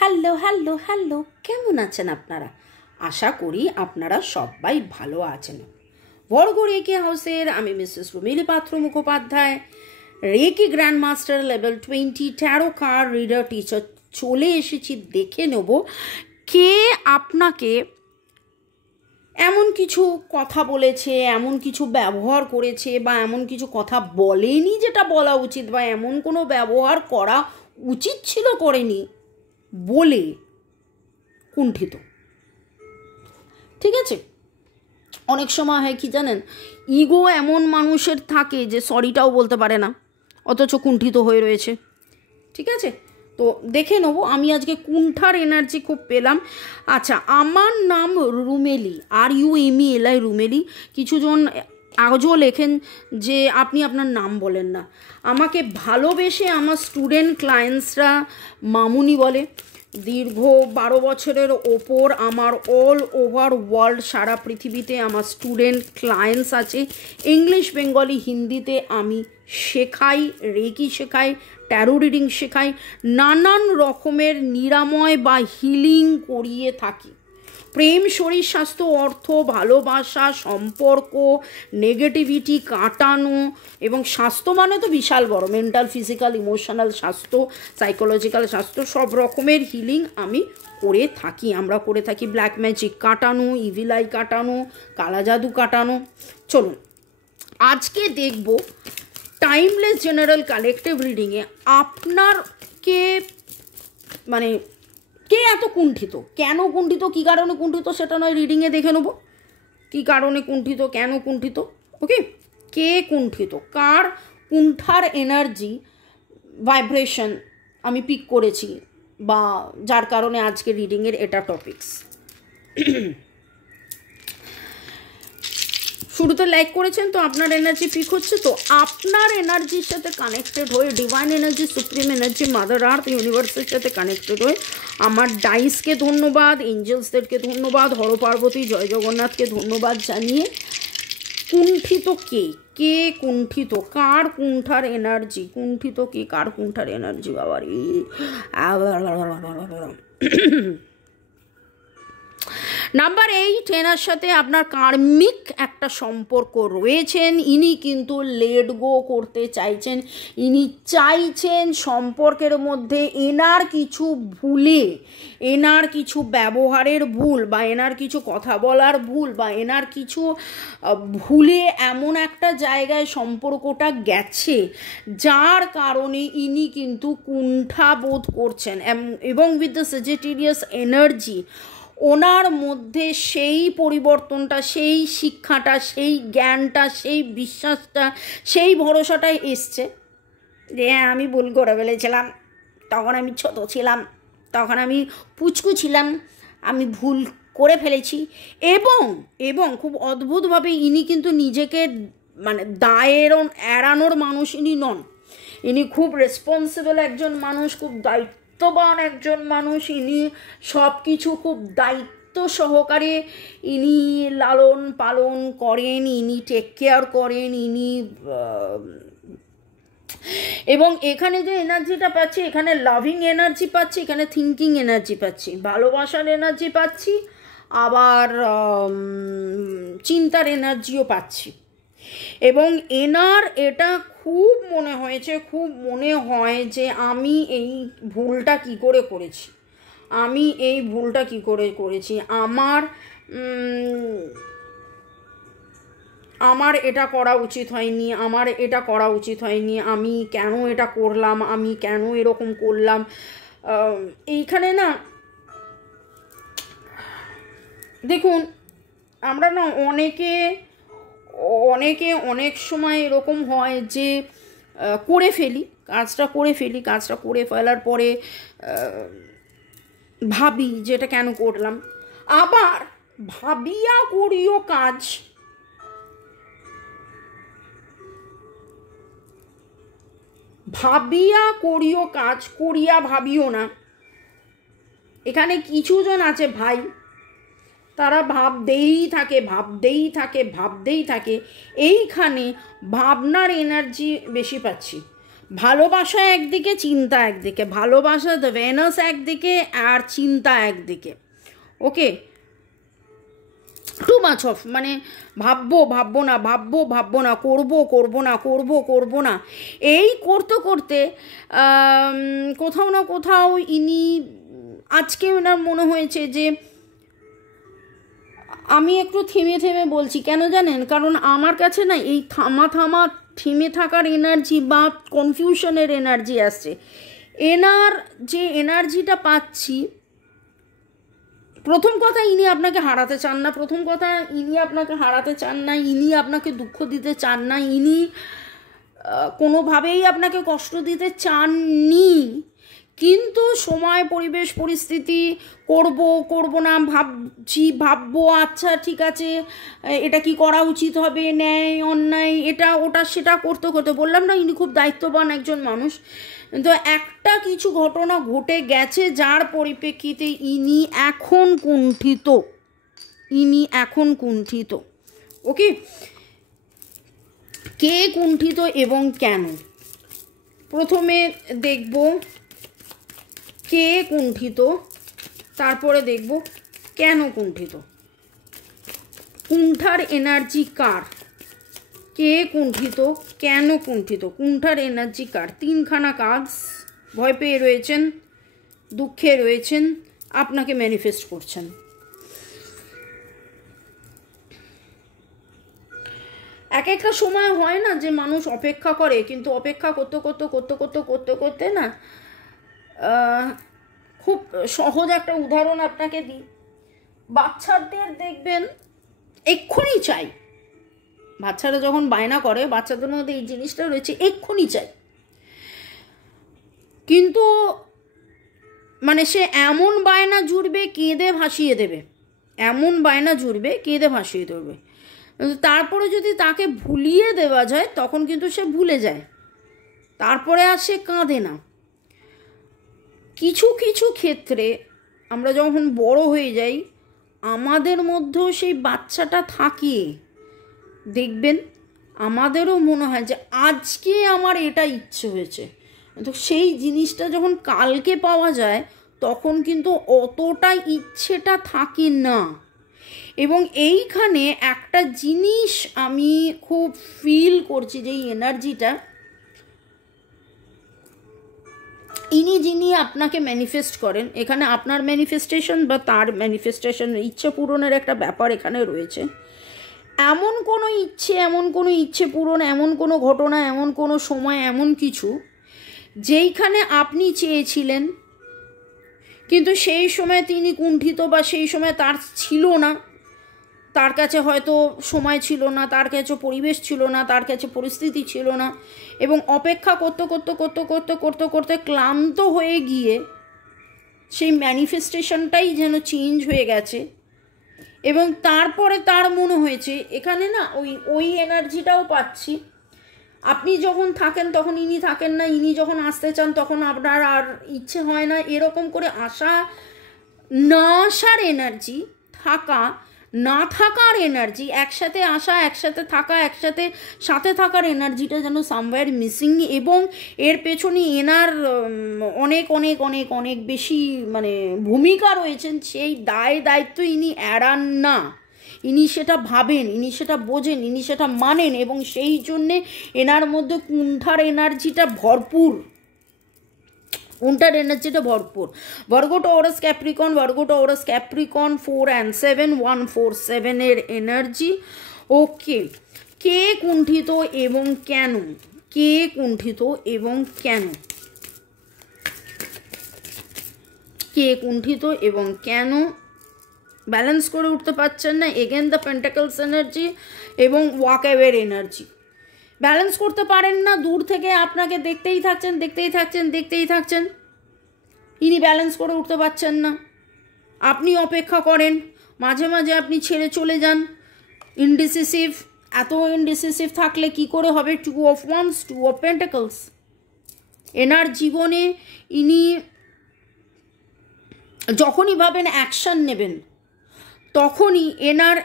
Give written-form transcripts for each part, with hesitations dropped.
Hello hello hello, কেমন আছেন আপনারা? আশা করি আপনারা সবাই ভালো আছেন। বর্গ রেকি হাউসের আমি Mrs Rumili Patra Mukhopadhyay, reiki grand master level 20 tarot card reader teacher চলে এসেছি। দেখে নেব কে আপনাকে এমন কিছু কথা বলেছে, এমন কিছু ব্যবহার করেছে, বা এমন কিছু কথা বলেনি যেটা বলা উচিত, বা এমন কোনো ব্যবহার করা উচিত ছিল করেনি বলে কুণ্ঠিত। ঠিক আছে, অনেক সময় হয় কি জানেন, ইগো এমন মানুষের থাকে যে সরিটাও বলতে পারে না, অথচ কুণ্ঠিত হয়ে রয়েছে। ঠিক আছে, তো দেখে নেব। আমি আজকে কুণ্ঠার এনার্জি খুব পেলাম। আচ্ছা, আমার নাম রুমেলি, RUMELI, রুমেলি। কিছুজন আজও লেখেন যে আপনি আপনার নাম বলেন না। আমাকে ভালোবেসে আমার স্টুডেন্ট ক্লায়েন্টসরা মামুনি বলে। দীর্ঘ 12 বছরের ওপর আমার অল ওভার ওয়ার্ল্ড, সারা পৃথিবীতে আমার স্টুডেন্ট ক্লায়েন্টস আছে। ইংলিশ, বেঙ্গলি, হিন্দিতে আমি শেখাই, রেকি শেখাই, ট্যারো রিডিং শেখাই, নানান রকমের নিরাময় বা হিলিং করিয়ে থাকি। প্রেম, শরীর স্বাস্থ্য, অর্থ, ভালোবাসা, সম্পর্ক, নেগেটিভিটি কাটানো, এবং স্বাস্থ্য মানে তো বিশাল বড়, মেন্টাল, ফিজিক্যাল, ইমোশনাল স্বাস্থ্য, সাইকোলজিক্যাল স্বাস্থ্য, সব রকমের হিলিং আমি করে থাকি। আমরা করে থাকি ব্ল্যাক ম্যাজিক কাটানো, ইভিল আই কাটানো, কালা জাদু কাটানো। চলুন আজকে দেখব টাইমলেস জেনারেল কালেকটিভ রিডিংয়ে আপনারকে মানে কে এত কুণ্ঠিত, কেন কুণ্ঠিত, কী কারণে কুণ্ঠিত, সেটা নয় রিডিংয়ে দেখে নেব কী কারণে কুণ্ঠিত, কেন কুণ্ঠিত। ওকে, কে কুণ্ঠিত, কার কুণ্ঠার এনার্জি ভাইব্রেশন আমি পিক করেছি, বা যার কারণে আজকে রিডিংয়ের এটা টপিকস। শুরুতে লাইক করেছেন তো আপনার এনার্জি পিক হচ্ছে, তো আপনার এনার্জির সাথে কানেক্টেড হয়ে, divine energy, supreme energy, mother earth, ইউনিভার্সের সাথে কানেক্টেড হয়ে আমার ডাইসকে ধন্যবাদ, এঞ্জেলসদেরকে ধন্যবাদ, হর পার্বতী, জয় জগন্নাথকে ধন্যবাদ জানিয়ে কুণ্ঠিত কে, কে কুণ্ঠিত, কার কুণ্ঠার এনার্জি, কুণ্ঠিত কে, কার কুণ্ঠার এনার্জি বাবারি। নাম্বার 8, এনার সাথে আপনার কার্মিক একটা সম্পর্ক রয়েছেন। ইনি কিন্তু লেট গো করতে চাইছেন, ইনি চাইছেন সম্পর্কের মধ্যে এনার কিছু ভুলে, এনার কিছু ব্যবহারের ভুল, বা এনার কিছু কথা বলার ভুল, বা এনার কিছু ভুলে এমন একটা জায়গায় সম্পর্কটা গেছে যার কারণে ইনি কিন্তু কুণ্ঠাবোধ করছেন। এবং উইথ দ্য সেজিটেরিয়াস এনার্জি ওনার মধ্যে সেই পরিবর্তনটা, সেই শিক্ষাটা, সেই জ্ঞানটা, সেই বিশ্বাসটা, সেই ভরসাটাই এসছে যে আমি ভুল করে ফেলেছিলাম, তখন আমি ছোট ছিলাম, তখন আমি পুচকু ছিলাম, আমি ভুল করে ফেলেছি। এবং খুব অদ্ভুতভাবে ইনি কিন্তু নিজেকে দায়ের এড়ানোর মানুষ ইনি নন। ইনি খুব রেসপন্সিবল একজন মানুষ, খুব দায়িত্ববান একজন মানুষ। ইনি সব কিছু খুব দায়িত্ব সহকারে ইনি লালন পালন করেন, ইনি টেক কেয়ার করেন, ইনি এবং এখানে যে এনার্জিটা পাচ্ছি, এখানে লাভিং এনার্জি পাচ্ছি, এখানে থিঙ্কিং এনার্জি পাচ্ছি, ভালোবাসার এনার্জি পাচ্ছি, আবার চিন্তার এনার্জিও পাচ্ছি। এবং এনার এটা খুব মনে হয়েছে, খুব মনে হয় যে আমি এই ভুলটা কি করে করেছি, আমি এই ভুলটা কি করে করেছি, আমার এটা করা উচিত হয়নি, আমার এটা করা উচিত হয়নি, আমি কেন এটা করলাম, আমি কেন এরকম করলাম। এইখানে না দেখুন, আমরা না অনেকে অনেক সময় এরকম হয় যে কাজটা করে ফেলার পরে ভাবি যে এটা কেন করলাম। আবার ভাবিয়া করিও কাজ, করিয়া ভাবিও না। এখানে কিছুজন আছে ভাই, তারা ভাবতেই থাকে। এইখানে ভাবনার এনার্জি বেশি পাচ্ছি, ভালোবাসা একদিকে, চিন্তা একদিকে, ভালোবাসা দ্য ভেনাস একদিকে আর চিন্তা একদিকে। ওকে, টু মাচ অফ, মানে ভাববো না, করবো না, এই করতে করতে কোথাও না কোথাও ইনি আজকে ওনার মনে হয়েছে যে আমি একটু থেমে বলছি, কেন জানেন? কারণ আমার কাছে না এই থেমে থাকার এনার্জি বা কনফিউশনের এনার্জি আসছে। এনার যে এনার্জিটা পাচ্ছি, প্রথম কথা ইনি আপনাকে হারাতে চান না, ইনি আপনাকে দুঃখ দিতে চান না, ইনি কোনোভাবেই আপনাকে কষ্ট দিতে চাননি। কিন্তু সময়, পরিবেশ, পরিস্থিতি, করব না, ভাববো, আচ্ছা ঠিক আছে এটা কি করা উচিত হবে, ন্যায় অন্যায়, এটা ওটা সেটা করতে করতে, বললাম না ইনি খুব দায়িত্ববান একজন মানুষ। তো একটা কিছু ঘটনা ঘটে গেছে যার পরিপ্রেক্ষিতে ইনি এখন কুণ্ঠিত। ওকে, কে কুণ্ঠিত এবং কেন? প্রথমে দেখব কে কুণ্ঠিত, তারপরে দেখব কেন কুণ্ঠিত। কুণ্ঠার এনার্জি কার? কে কুণ্ঠিত, কেন কুণ্ঠিত, কুণ্ঠার এনার্জি কার? তিনখানা কাজ, ভয় পেয়ে রয়েছেন, দুঃখে রয়েছেন, আপনাকে ম্যানিফেস্ট করছেন। এক একটা সময় হয় না যে মানুষ অপেক্ষা করে, কিন্তু অপেক্ষা করতে না, খুব সহজ একটা উদাহরণ আপনাকে দিই। বাচ্চাদের দেখবেন এক্ষুনি চাই, বাচ্চারা যখন বায়না করে, বাচ্চাদের মধ্যে এই জিনিসটা রয়েছে, এক্ষুনি চাই। কিন্তু মানে সে এমন বায়না জুড়বে কেঁদে ভাসিয়ে দেবে, তারপরে যদি তাকে ভুলিয়ে দেওয়া যায় তখন কিন্তু সে ভুলে যায়, তারপরে আর সে কাঁদে না। কিছু কিছু ক্ষেত্রে আমরা যখন বড় হয়ে যাই, আমাদের মধ্যেও সেই বাচ্চাটা থাকে, দেখবেন আমাদেরও মনে হয় যে আজকে আমার এটা ইচ্ছে হয়েছে, তো সেই জিনিসটা যখন কালকে পাওয়া যায় তখন কিন্তু অতটা ইচ্ছেটা থাকে না। এবং এইখানে একটা জিনিস আমি খুব ফিল করছি, যে এই এনার্জিটা যিনি আপনাকে ম্যানিফেস্ট করেন, এখানে আপনার ম্যানিফেস্টেশন বা তার ম্যানিফেস্টেশন, ইচ্ছে পূরণের একটা ব্যাপার এখানে রয়েছে। এমন কোনো ইচ্ছে পূরণ, এমন কোনো ঘটনা, এমন কোনো সময়, এমন কিছু যেইখানে আপনি চেয়েছিলেন কিন্তু সেই সময় তিনি কুণ্ঠিত, বা সেই সময় তার ছিল না, তার কাছে হয়তো সময় ছিল না, তার কাছে পরিবেশ ছিল না, তার কাছে পরিস্থিতি ছিল না, এবং অপেক্ষা করতে ক্লান্ত হয়ে গিয়ে সেই ম্যানিফেস্টেশনটাই যেন চেঞ্জ হয়ে গেছে। এবং তারপরে তার মনে হয়েছে, এখানে না ওই এনার্জিটাও পাচ্ছি, আপনি যখন থাকেন তখন ইনি থাকেন না, ইনি যখন আসতে চান তখন আপনার আর ইচ্ছে হয় না, এরকম করে আসা না আসার এনার্জি, থাকা না থাকার এনার্জি, একসাথে আসা, একসাথে থাকা, সাথে থাকার এনার্জিটা যেন সামওয়্যার মিসিং। এবং এর পেছনে এনার অনেক অনেক অনেক অনেক বেশি মানে ভূমিকা রয়েছেন, সেই দায়িত্ব ইনি এড়ান না, ইনি সেটা ভাবেন, ইনি সেটা বোঝেন, ইনি সেটা মানেন, এবং সেই জন্যে এনার মধ্যে কুণ্ঠার এনার্জিটা ভরপুর। ভার্গো টরাস ক্যাপ্রিকন 4 and 7 147 এর এনার্জি। ওকে, কে কুণ্ঠিত এবং কেন? ব্যালেন্স করে উঠতে পারছেন না। এগেন দ্য পেন্টাকলস এনার্জি এবং ওয়াক অ্যাওয়ের এনার্জি, ব্যালেন্স করতে পারেন না, দূর থেকে আপনাকে দেখতেই থাকছেন, ইনি ব্যালেন্স করে উঠতে পারছেন না। আপনি অপেক্ষা করেন, মাঝে মাঝে আপনি ছেড়ে চলে যান, এত ইনডিসিসিভ থাকলে কি করে হবে? 2 of Wands, 2 of Pentacles। এনার জীবনে ইনি যখনই ভাবেন অ্যাকশন নেবেন, তখনই এনার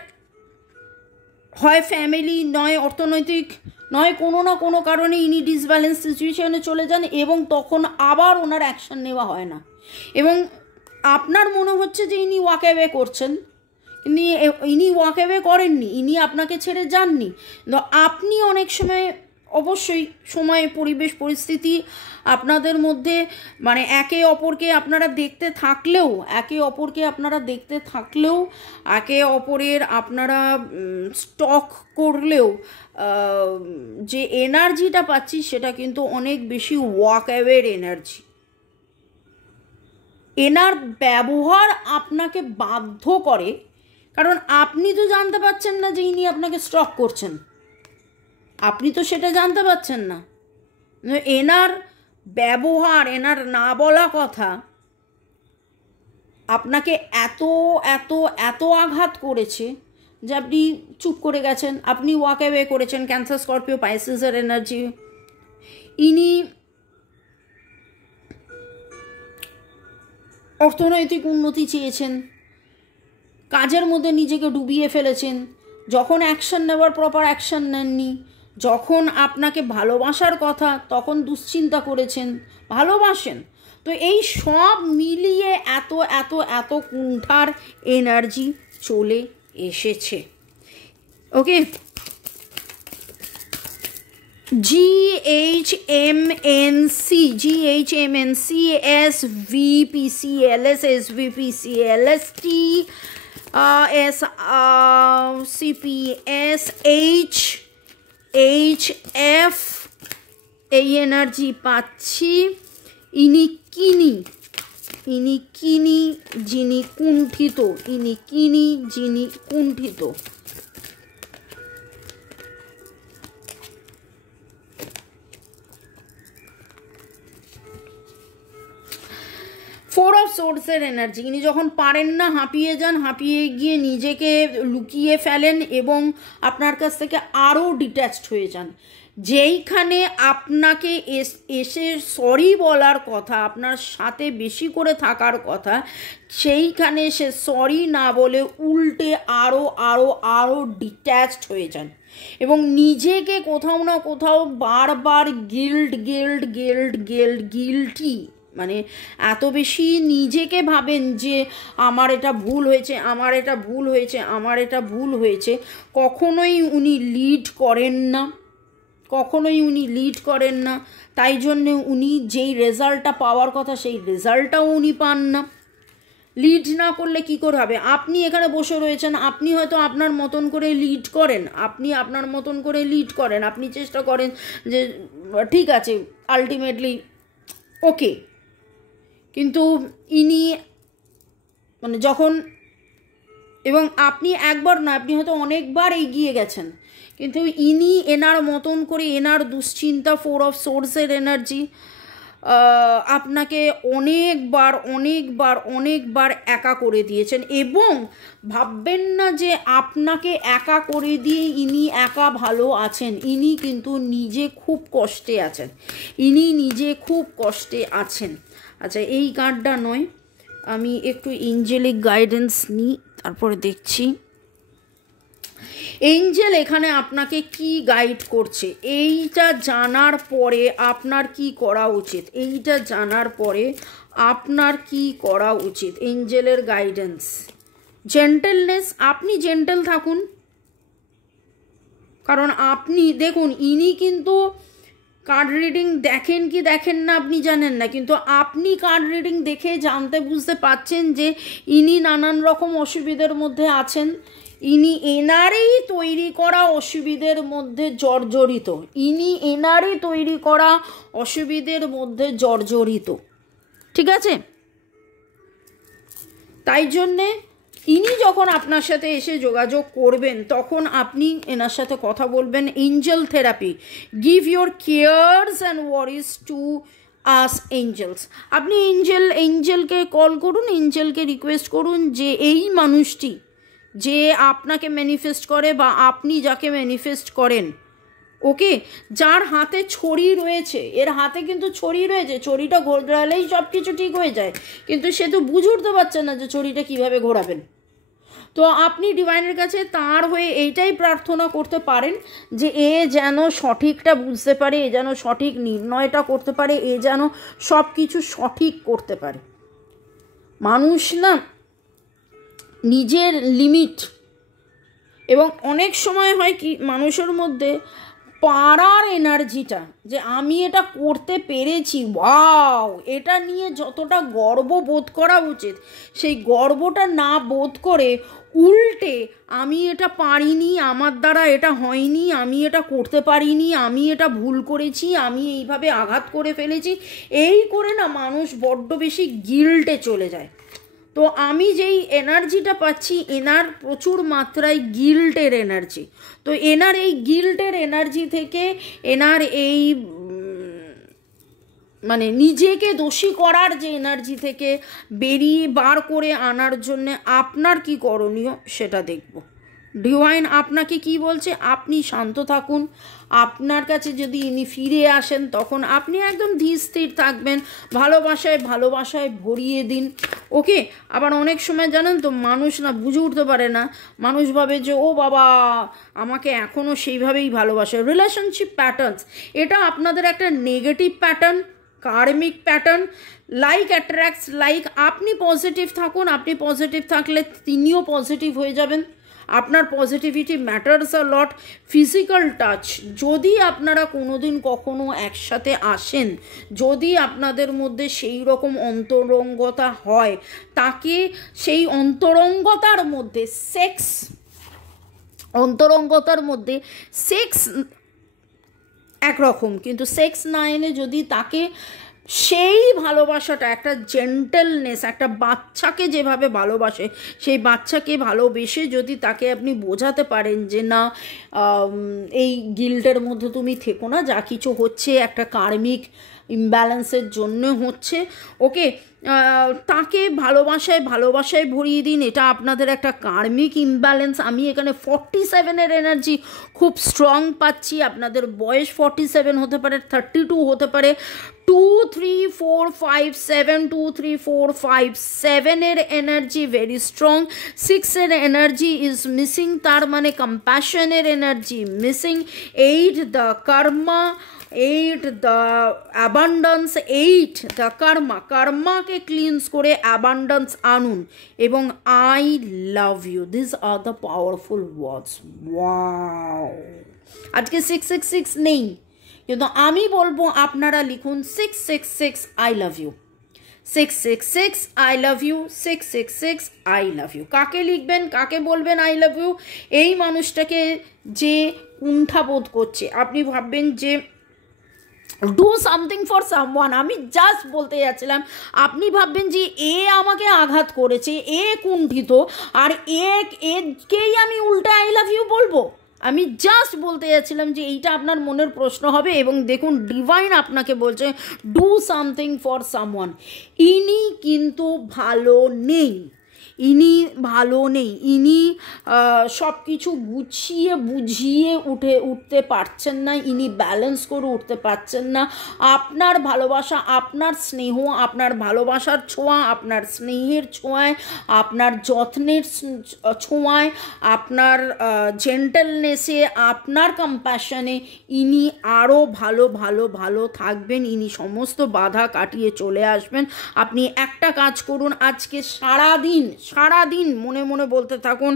হয় ফ্যামিলি, নয় অর্থনৈতিক নয় কোনো না কোনো কারণে ইনি ডিসব্যালেন্স সিচুয়েশনে চলে যান এবং তখন আবার ওনার অ্যাকশন নেওয়া হয় না, এবং আপনার মনে হচ্ছে যে ইনি ওয়াক অ্যাওয়ে করছেন। ইনি ওয়াক অ্যাওয়ে করেননি, ইনি আপনাকে ছেড়ে যাননি। তো আপনি অনেক সময় অবশ্যই সময়, পরিবেশ, পরিস্থিতি আপনাদের মধ্যে মানে একে অপরকে আপনারা দেখতে থাকলেও একে অপরের আপনারা স্টক করলেও যে এনার্জিটা পাচ্ছি সেটা কিন্তু অনেক বেশি ওয়াক অ্যাওয়ের এনার্জি। এনার ব্যবহার আপনাকে বাধ্য করে, কারণ আপনি তো জানতে পারছেন না যে ইনি আপনাকে স্টক করছেন, আপনি তো সেটা জানতে পারছেন না। এনার ব্যবহার, এনার না বলা কথা আপনাকে এত এত এত আঘাত করেছে যে আপনি চুপ করে গেছেন, আপনি ওয়াক অ্যাওয়ে করেছেন। ক্যান্সার, স্করপিও, পাইসেসের এনার্জি। ইনি অর্থনৈতিক উন্নতি চেয়েছেন, কাজের মধ্যে নিজেকে ডুবিয়ে ফেলেছেন, যখন অ্যাকশন নেওয়ার প্রপার অ্যাকশন নেননি, যখন আপনাকে ভালোবাসার কথা তখন দুশ্চিন্তা করেছেন, ভালোবাসেন। তো এই সব মিলিয়ে এত এত এত কুণ্ঠার এনার্জি চলে এসেছে। ওকে, GHMNC, SVPC, LS, SVPC, LST, CPS, HF এই এনার্জি পাচ্ছি। ইনি কিনি যিনি কুণ্ঠিত, যিনি কুণ্ঠিত। ফোর অফ সোর্সের এনার্জি। ইনি যখন পারেন না হাঁপিয়ে যান, হাঁপিয়ে গিয়ে নিজেকে লুকিয়ে ফেলেন এবং আপনার কাছ থেকে আরও ডিট্যাচড হয়ে যান। যেইখানে আপনাকে এসে সরি বলার কথা, আপনার সাথে বেশি করে থাকার কথা, সেইখানে সে সরি না বলে উল্টে আরও আরও আরও ডিট্যাচড হয়ে যান এবং নিজেকে কোথাও না কোথাও বারবার গিল্টি, মানে এত বেশি নিজেকে ভাবেন যে আমার এটা ভুল হয়েছে। কখনোই উনি লিড করেন না, তাই জন্যে উনি যেই রেজাল্টটা পাওয়ার কথা সেই রেজাল্টটাও উনি পান না। লিড না করলে কি করে হবে? আপনি এখানে বসে রয়েছেন, আপনি হয়তো আপনার মতন করে লিড করেন, আপনি চেষ্টা করেন যে ঠিক আছে আলটিমেটলি ওকে, কিন্তু ইনি মানে যখন, এবং আপনি একবার না, আপনি হয়তো অনেকবার এগিয়ে গেছেন, কিন্তু ইনি এনার মতন করে এনার দুশ্চিন্তা, ফোর অফ সোর্সের এনার্জি আপনাকে অনেকবার একা করে দিয়েছেন। এবং ভাববেন না যে আপনাকে একা করে দিয়ে ইনি একা ভালো আছেন, ইনি কিন্তু নিজে খুব কষ্টে আছেন। আচ্ছা, এই কার্ডটা নয়, আমি একটু এঞ্জেলিক গাইডেন্স নিই, তারপরে দেখছি এঞ্জেল এখানে আপনাকে কি গাইড করছে। এইটা জানার পরে আপনার কি করা উচিত, এঞ্জেলের গাইডেন্স। জেন্টেলনেস, আপনি জেন্টেল থাকুন, কারণ আপনি দেখুন ইনি কিন্তু কার্ড রিডিং দেখেন কি দেখেন না আপনি জানেন না, কিন্তু আপনি কার্ড রিডিং দেখে জানতে বুঝতে পারছেন যে ইনি নানান রকম অসুবিধার মধ্যে আছেন, ইনি এনারই তৈরি করা অসুবিধের মধ্যে জর্জরিত, ঠিক আছে? তাই জন্যে ইনি যখন আপনার সাথে এসে যোগাযোগ করবেন তখন আপনি এনার সাথে কথা বলবেন। Angel therapy, give your cares and worries to us angels. আপনি এঞ্জেলকে কল করুন, এঞ্জেলকে রিকোয়েস্ট করুন যে এই মানুষটি যে আপনাকে ম্যানিফেস্ট করে বা আপনি যাকে ম্যানিফেস্ট করেন, ওকে, যার হাতে ছড়ি রয়েছে, এর হাতে কিন্তু ছড়ি রয়েছে, ছড়িটা ঘোরালেই সব কিছু ঠিক হয়ে যায়, কিন্তু সে তো বুঝে উঠতে পারছে না যে ছড়িটা কীভাবে ঘোরাবেন। তো আপনি ডিভাইনের কাছে তার হয়ে এইটাই প্রার্থনা করতে পারেন যে এ যেন সঠিকটা বুঝতে পারে, এ যেন সঠিক নির্ণয়টা করতে পারে, এ যেন সব কিছু সঠিক করতে পারে। মানুষ না নিজের লিমিট, এবং অনেক সময় হয় কি মানুষের মধ্যে পারার এনার্জিটা, যে আমি এটা করতে পেরেছি, ওয়াও, এটা নিয়ে যতটা গর্ব বোধ করা উচিত সেই গর্বটা না বোধ করে উল্টে আমি এটা পারিনি, আমার দ্বারা এটা হয়নি, আমি এটা করতে পারিনি, আমি এটা ভুল করেছি, আমি এইভাবে আঘাত করে ফেলেছি, এই করে না মানুষ বড্ড বেশি গিল্টে চলে যায়। তো আমি যেই এনার্জিটা পাচ্ছি, এনার প্রচুর মাত্রায় গিল্টের এনার্জি। তো এনার এই গিল্টের এনার্জি থেকে, এনার এই মানে নিজেকে দোষী করার যে এনার্জি থেকে বেরিয়ে বার করে আনার জন্য আপনার কি করণীয় সেটা দেখব। ডিভাইন আপনাকে কি বলছে, আপনি শান্ত থাকুন। আপনার কাছে যদি ইনি ফিরে আসেন তখন আপনি একদম ধীর স্থির থাকবেন, ভালোবাসায় ভালোবাসায় ভরিয়ে দিন। ওকে। আবার অনেক সময় জানেন তো মানুষ না বুঝে উঠতে পারে না, মানুষ ভাবে যে ও বাবা আমাকে এখনও সেইভাবেই ভালোবাসে। রিলেশনশিপ প্যাটার্নস, এটা আপনাদের একটা নেগেটিভ প্যাটার্ন, কার্মিক প্যাটার্ন। Like attracts like. আপনি পজিটিভ থাকুন, আপনি পজিটিভ থাকলে তিনিও পজিটিভ হয়ে যাবেন। আপনার পজিটিভিটি ম্যাটার্স আ লট। ফিজিক্যাল টাচ, যদি আপনারা কোনোদিন কখনো একসাথে আসেন, যদি আপনাদের মধ্যে সেই রকম অন্তরঙ্গতা হয়, তাকে সেই অন্তরঙ্গতার মধ্যে সেক্স একরকম, কিন্তু সেক্স না এনে যদি তাকে সেই ভালোবাসাটা, একটা জেন্টেলনেস, একটা বাচ্চাকে যেভাবে ভালোবাসে সেই বাচ্চাকে ভালোবেসে যদি তাকে আপনি বোঝাতে পারেন যে না এই গিল্টের মধ্যে তুমি থেকো না, যা কিছু হচ্ছে একটা কার্মিক ইমব্যালেন্সের জন্য হচ্ছে। ওকে। তাকে ভালোবাসায় ভরিয়ে দিন। এটা আপনাদের একটা কার্মিক ইমব্যালেন্স। আমি এখানে 47-এর এনার্জি খুব স্ট্রং পাচ্ছি। আপনাদের বয়স 47 হতে পারে, 32 হতে পারে, 2 3 4 5 7, 2 3 4 5 7-এর এনার্জি ভেরি স্ট্রং। 6-এর এনার্জি ইজ মিসিং, তার মানে কম্প্যাশনের energy missing. 8 the karma, 8 the abundance, 8 the কর্মাকে ক্লিনস করে অ্যাবান্ডান্স আনুন। এবং I love you, this are the powerful words. Wow. আজকে 666 নেই, কিন্তু আমি বলবো আপনারা লিখুন 666 I love you, 666 I love you, 666 I love you. কাকে লিখবেন, কাকে বলবেন আই লাভ ইউ? এই মানুষটাকে যে কুণ্ঠাবোধ করছে, আপনি ভাববেন যে ডু সামথিং ফর সামওয়ান, আমি জাস্ট বলতে যাচ্ছিলাম, আপনি ভাববেন যে এ আমাকে আঘাত করেছে, এ কুণ্ঠিত, আর একেই আমি উল্টে আই লাভ ইউ বলবো। আমি জাস্ট বলতে যাচ্ছিলাম যে এইটা আপনার মনের প্রশ্ন হবে। এবং দেখুন ডিভাইন আপনাকে বলছে ডু সামথিং ফর সামওয়ান। ইনি কিন্তু ভালো নেই, ইনি সব কিছু গুছিয়ে বুঝিয়ে উঠতে পারছেন না, ইনি ব্যালেন্স করে উঠতে পারছেন না। আপনার ভালোবাসা, আপনার স্নেহ, আপনার ভালোবাসার ছোঁয়া, আপনার স্নেহের ছোঁয়ায়, আপনার যত্নের ছোঁয়ায়, আপনার জেন্টেলনেসে, আপনার কম্প্যাশনে ইনি আরও ভালো থাকবেন। ইনি সমস্ত বাধা কাটিয়ে চলে আসবেন। আপনি একটা কাজ করুন, আজকে সারাদিন মনে মনে বলতে থাকুন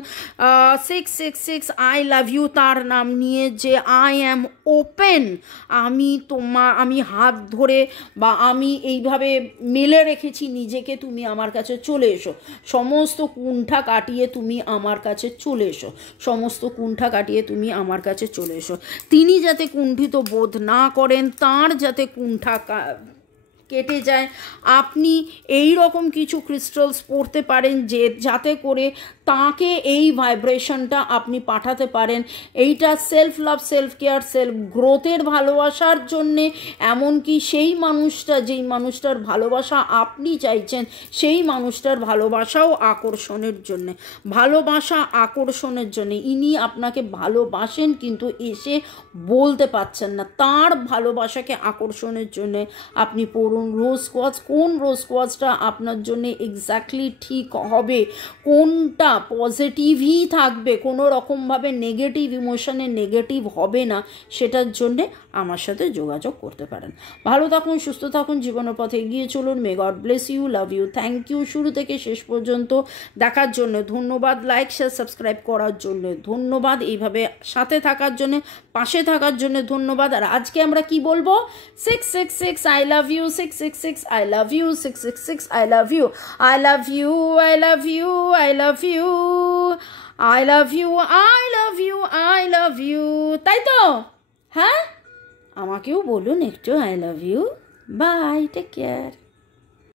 666 আই লাভ ইউ, তার নাম নিয়ে যে আই অ্যাম ওপেন, আমি হাত ধরে বা আমি এইভাবে মেলে রেখেছি নিজেকে, তুমি আমার কাছে চলে এসো, সমস্ত কুণ্ঠা কাটিয়ে তুমি আমার কাছে চলে এসো, সমস্ত কুণ্ঠা কাটিয়ে তুমি আমার কাছে চলে এসো। তিনি যাতে কুণ্ঠিত বোধ না করেন, তার যাতে কুণ্ঠা কেটে যায়। আপনি এই রকম কিছু ক্রিস্টালস পড়তে পারেন যে যাতে করে তাকে এই ভাইব্রেশনটা আপনি পাঠাতে পারেন। এইটা self love, self care, self গ্রোথের ভালোবাসার জন্যে, এমনকি সেই মানুষটা যেই মানুষটার ভালোবাসা আপনি চাইছেন সেই মানুষটার ভালোবাসাও আকর্ষণের জন্যে, ইনি আপনাকে ভালোবাসেন কিন্তু এসে বলতে পারছেন না। তার ভালোবাসাকে আকর্ষণের জন্যে আপনি পড়ুন করুন রোজ স্কোয়াচ, কোন রোজ স্কোয়াচটা আপনার জন্য এক্স্যাক্টলি ঠিক হবে, কোনটা পজিটিভই থাকবে, কোনো রকমভাবে নেগেটিভ ইমোশনে নেগেটিভ হবে না, সেটার জন্যে আমার সাথে যোগাযোগ করতে পারেন। ভালো থাকুন, সুস্থ থাকুন, জীবনের পথে এগিয়ে চলুন। May God bless you, love you, thank you শুরু থেকে শেষ পর্যন্ত দেখার জন্য ধন্যবাদ, লাইক শেয়ার সাবস্ক্রাইব করার জন্য ধন্যবাদ, এইভাবে সাথে থাকার জন্য, পাশে থাকার জন্য ধন্যবাদ। আর আজকে আমরা কি বলবো? 666 I love you, 666 I love you, 666 I love you, I love you, I love you, I love you, I love you, I love you, I love you, তাই তো? হ্যাঁ, আমাকেও বলুন একটু I love you. Bye, take care.